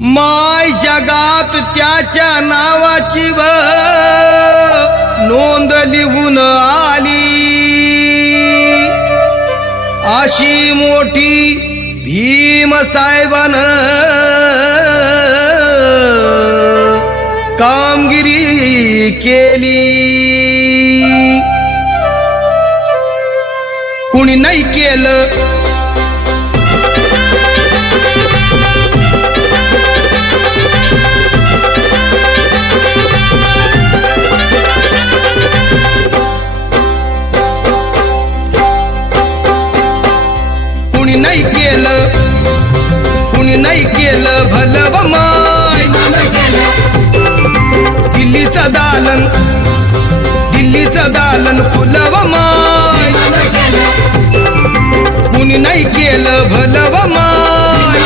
माय जगात त्याच्या नावाची व नोंद लिहून आली. अशी मोठी भीम साहेबान कामगिरी केली. कुणी नाही केलं. दालन दिल्लीचं दालन फुलं माय कुणी नाही केलं भलव माय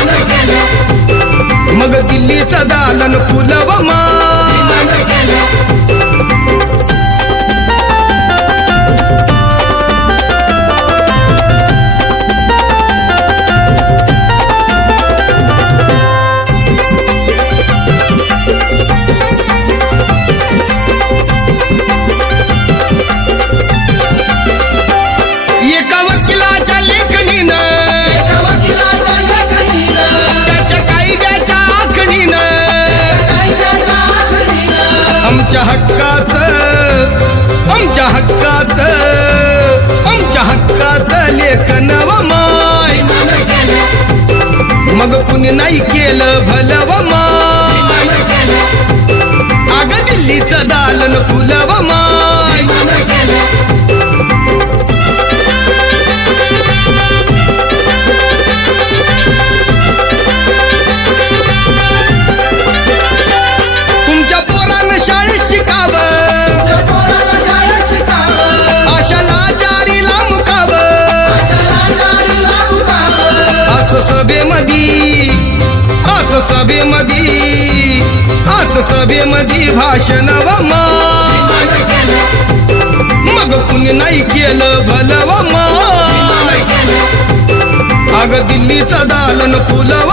मग दिल्लीचं दालन फुलं माय आमच्या हक्काच आमच्या हक्काच आमच्या हक्काच लेखन व माय. मग कुणी नाही केलं भलं व माय. अग दिल्लीचं दालन फुलं माय. असं सभेमधी भाषण व माय मग कुणी नाही केलं भलं व माय अग दिल्लीचं दालन खुलं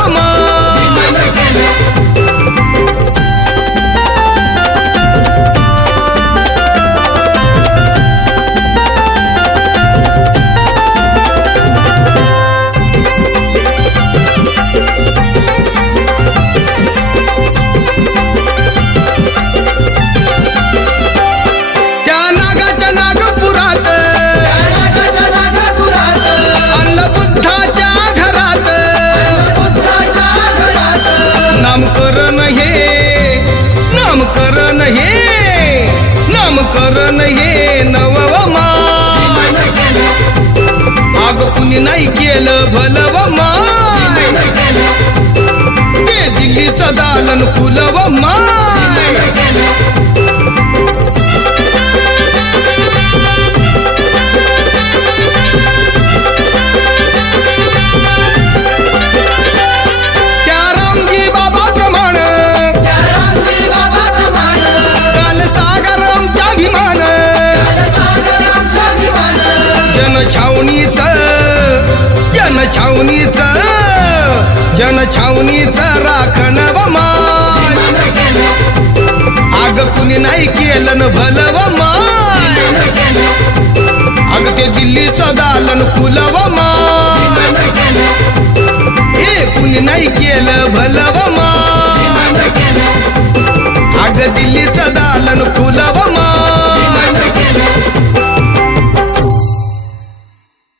नामकरण हे नामकरण हे नामकरण हे नवव माय अग कुणी नाही केलं भलं माय ते दिल्लीचं दालन फुलं माय जनछावणीच जनछावणीच जनछावणीच राखण माय आग कुणी नाही केलं न भलव माय अग ते दिल्लीचं दालन खुलव हे कुणी नाही केलं भलव माय दिल्लीचं दालन खुल